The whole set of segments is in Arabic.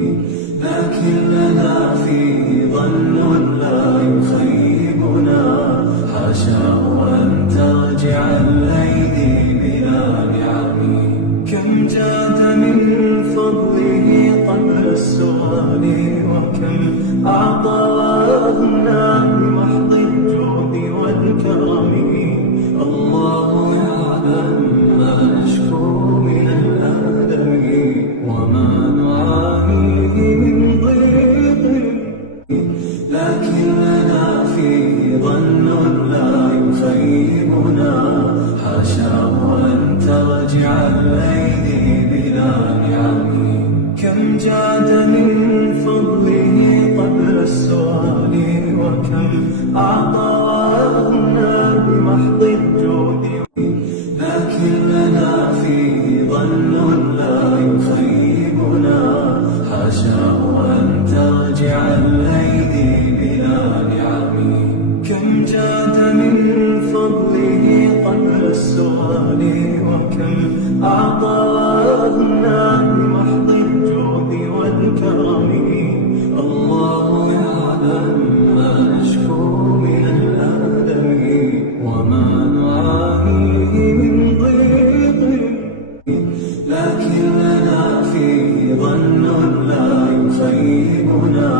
لكن لنا فيه ظن لا يخيبنا، حاشاه أن ترجع الأيدي بلا نعم. كم جاد من فضله قبل السؤال، وكم أعطى وأغنى بمحض الجود والكرم. الله يعلم ما نشكو من الألم، وما نعانيه من ضيق. لكن لنا فيه ظن لا يخيبنا، حاشاه أن ترجع الأيدي بلا نعم. كم جاد من فضله قبل السؤال، وكم أعطى وأغنى بمحض الجود. لكن لنا فيه ظن لا يخيبنا، حاشاه أن ترجع الأيدي بلا نعم. كم جاد من فضله قبل السؤال، وكم أعطى وأغنى بمحض الجود والكرم. الله يعلم ما نشكو من الألم، وما نعانيه من ضيق. لكن لنا فيه ظن لا يخيبنا،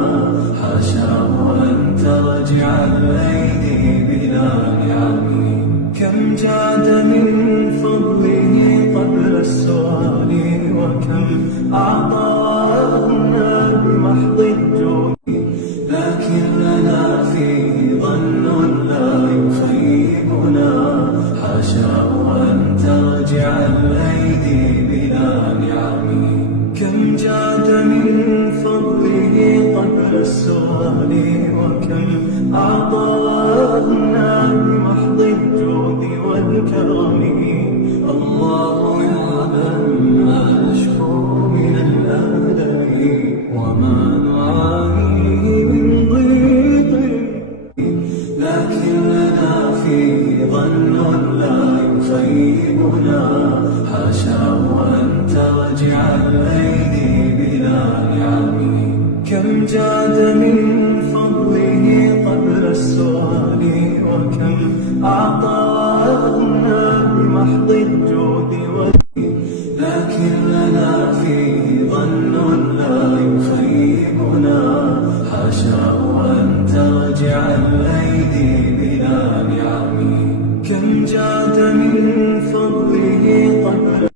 حاشاه أن ترجع الأيدي بلا نعم. كم جاد من فضله قبل السؤال، وكم أعطى وأغنى بمحض الجود. لكن لنا فيه ظن لا يخيبنا، حاشاه أن ترجع الأيدي بلا نعم. كم جاد من فضله قبل السؤال، وكم أعطى وأغنى بمحض الجود والكرم. الله يعلم ما نشكو من الألم، وما نعانيه من ضيق. لكن لنا فيه ظن لا يخيبنا، حاشاه أن ترجع الأيدي بلا نعم. كم جاد من فضله قبل السؤال، وكم أعطى وأغنى بمحض الجود. لكن لنا فيه ظن